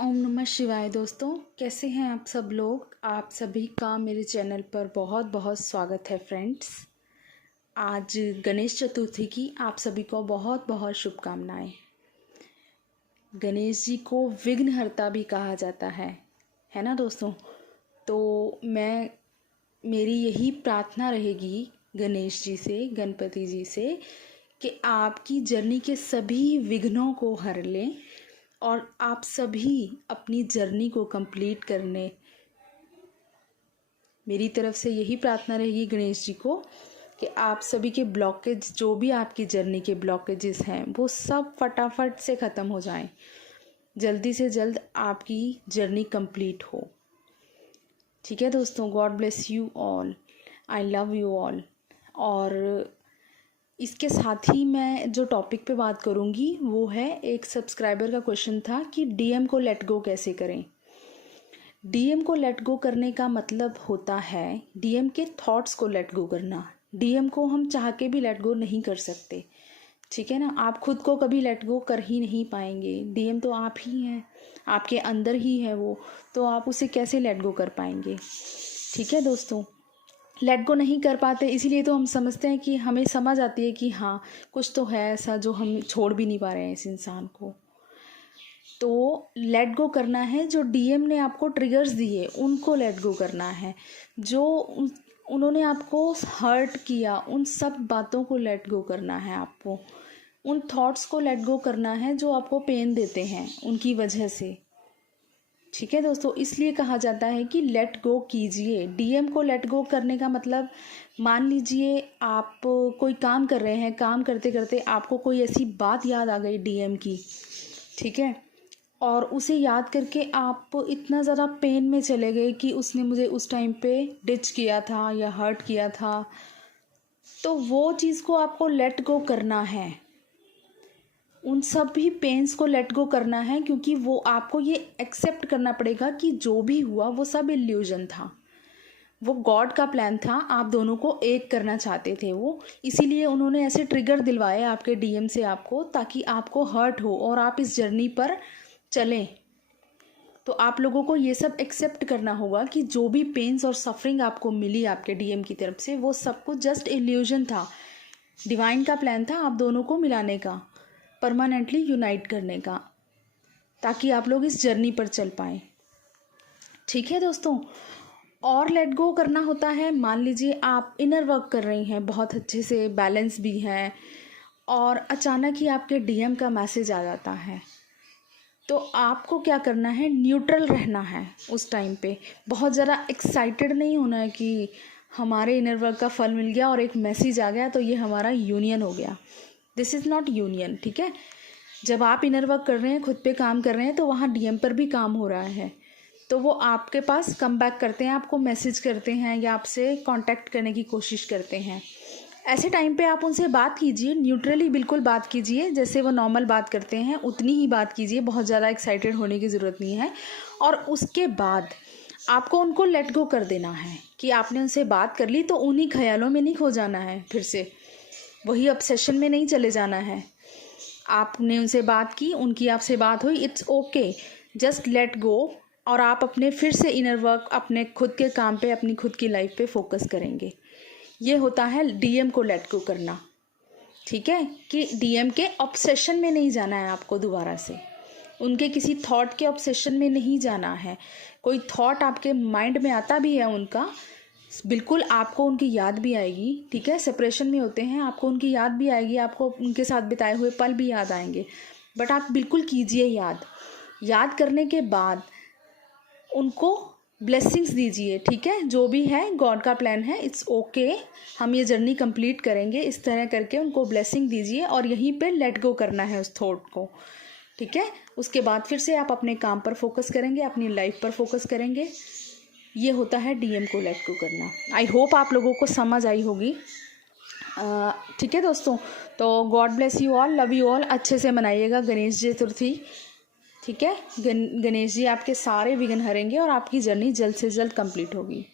ओम नमः शिवाय। दोस्तों, कैसे हैं आप सब लोग। आप सभी का मेरे चैनल पर बहुत बहुत स्वागत है फ्रेंड्स। आज गणेश चतुर्थी की आप सभी को बहुत बहुत शुभकामनाएं। गणेश जी को विघ्नहर्ता भी कहा जाता है ना दोस्तों। तो मेरी यही प्रार्थना रहेगी गणेश जी से, गणपति जी से, कि आपकी जर्नी के सभी विघ्नों को हर लें और आप सभी अपनी जर्नी को कंप्लीट करने, मेरी तरफ से यही प्रार्थना रहेगी गणेश जी को कि आप सभी के ब्लॉकेज, जो भी आपकी जर्नी के ब्लॉकेजेस हैं, वो सब फटाफट से ख़त्म हो जाएं। जल्दी से जल्द आपकी जर्नी कंप्लीट हो। ठीक है दोस्तों, God bless you all, I love you all. और इसके साथ ही मैं जो टॉपिक पे बात करूँगी वो है, एक सब्सक्राइबर का क्वेश्चन था कि डीएम को लेट गो कैसे करें। डीएम को लेट गो करने का मतलब होता है डीएम के थॉट्स को लेट गो करना। डीएम को हम चाह के भी लेट गो नहीं कर सकते, ठीक है ना। आप खुद को कभी लेट गो कर ही नहीं पाएंगे। डीएम तो आप ही हैं, आपके अंदर ही है वो, तो आप उसे कैसे लेट गो कर पाएंगे। ठीक है दोस्तों, लेट गो नहीं कर पाते, इसीलिए तो हम समझते हैं कि हमें समझ आती है कि हाँ कुछ तो है ऐसा जो हम छोड़ भी नहीं पा रहे हैं इस इंसान को। तो लेट गो करना है। जो डीएम ने आपको ट्रिगर्स दिए उनको लेट गो करना है। जो उन्होंने आपको हर्ट किया उन सब बातों को लेट गो करना है आपको। उन थॉट्स को लेट गो करना है जो आपको पेन देते हैं उनकी वजह से। ठीक है दोस्तों, इसलिए कहा जाता है कि लेट गो कीजिए। डीएम को लेट गो करने का मतलब, मान लीजिए आप कोई काम कर रहे हैं, काम करते करते आपको कोई ऐसी बात याद आ गई डीएम की, ठीक है, और उसे याद करके आप इतना ज़्यादा पेन में चले गए कि उसने मुझे उस टाइम पे डिच किया था या हर्ट किया था, तो वो चीज़ को आपको लेट गो करना है। उन सब भी पेन्स को लेट गो करना है, क्योंकि वो आपको ये एक्सेप्ट करना पड़ेगा कि जो भी हुआ वो सब इल्यूजन था, वो गॉड का प्लान था। आप दोनों को एक करना चाहते थे वो, इसीलिए उन्होंने ऐसे ट्रिगर दिलवाए आपके डीएम से आपको, ताकि आपको हर्ट हो और आप इस जर्नी पर चलें। तो आप लोगों को ये सब एक्सेप्ट करना होगा कि जो भी पेन्स और सफरिंग आपको मिली आपके डीएम की तरफ से, वो सब कुछ जस्ट इल्यूजन था। डिवाइन का प्लान था आप दोनों को मिलाने का, परमानेंटली यूनाइट करने का, ताकि आप लोग इस जर्नी पर चल पाएँ। ठीक है दोस्तों, और लेट गो करना होता है। मान लीजिए आप इनर वर्क कर रही हैं, बहुत अच्छे से बैलेंस भी है, और अचानक ही आपके डीएम का मैसेज आ जाता है, तो आपको क्या करना है, न्यूट्रल रहना है उस टाइम पे। बहुत ज़्यादा एक्साइटेड नहीं होना है कि हमारे इनर वर्क का फल मिल गया और एक मैसेज आ गया तो ये हमारा यूनियन हो गया। दिस इज़ नॉट यूनियन, ठीक है। जब आप इनर वर्क कर रहे हैं, खुद पे काम कर रहे हैं, तो वहाँ डीएम पर भी काम हो रहा है, तो वो आपके पास कम बैक करते हैं, आपको मैसेज करते हैं या आपसे कांटेक्ट करने की कोशिश करते हैं। ऐसे टाइम पे आप उनसे बात कीजिए, न्यूट्रली बिल्कुल बात कीजिए, जैसे वो नॉर्मल बात करते हैं उतनी ही बात कीजिए, बहुत ज़्यादा एक्साइटेड होने की ज़रूरत नहीं है। और उसके बाद आपको उनको लेट गो कर देना है कि आपने उनसे बात कर ली, तो उन्हीं ख्यालों में नहीं खो जाना है, फिर से वही ऑब्सेशन में नहीं चले जाना है। आपने उनसे बात की, उनकी आपसे बात हुई, it's okay, just let go, और आप अपने फिर से इनर वर्क, अपने खुद के काम पे, अपनी खुद की लाइफ पे फोकस करेंगे। ये होता है डीएम को लेट गो करना। ठीक है, कि डीएम के ऑब्सेशन में नहीं जाना है आपको दोबारा से, उनके किसी थॉट के ऑब्सेशन में नहीं जाना है। कोई थॉट आपके माइंड में आता भी है उनका, बिल्कुल आपको उनकी याद भी आएगी, ठीक है। सेपरेशन में होते हैं, आपको उनकी याद भी आएगी, आपको उनके साथ बिताए हुए पल भी याद आएंगे, बट आप बिल्कुल कीजिए याद। याद करने के बाद उनको ब्लेसिंग्स दीजिए, ठीक है। जो भी है गॉड का प्लान है, इट्स ओके, हम ये जर्नी कंप्लीट करेंगे, इस तरह करके उनको ब्लेसिंग दीजिए और यहीं पे लेट गो करना है उस थॉट को, ठीक है। उसके बाद फिर से आप अपने काम पर फोकस करेंगे, अपनी लाइफ पर फोकस करेंगे। ये होता है डीएम को लेट गो करना। आई होप आप लोगों को समझ आई होगी। ठीक है दोस्तों, तो God bless you all, love you all. अच्छे से मनाइएगा गणेश चतुर्थी, ठीक है। गणेश जी आपके सारे विघ्न हरेंगे और आपकी जर्नी जल्द से जल्द कंप्लीट होगी।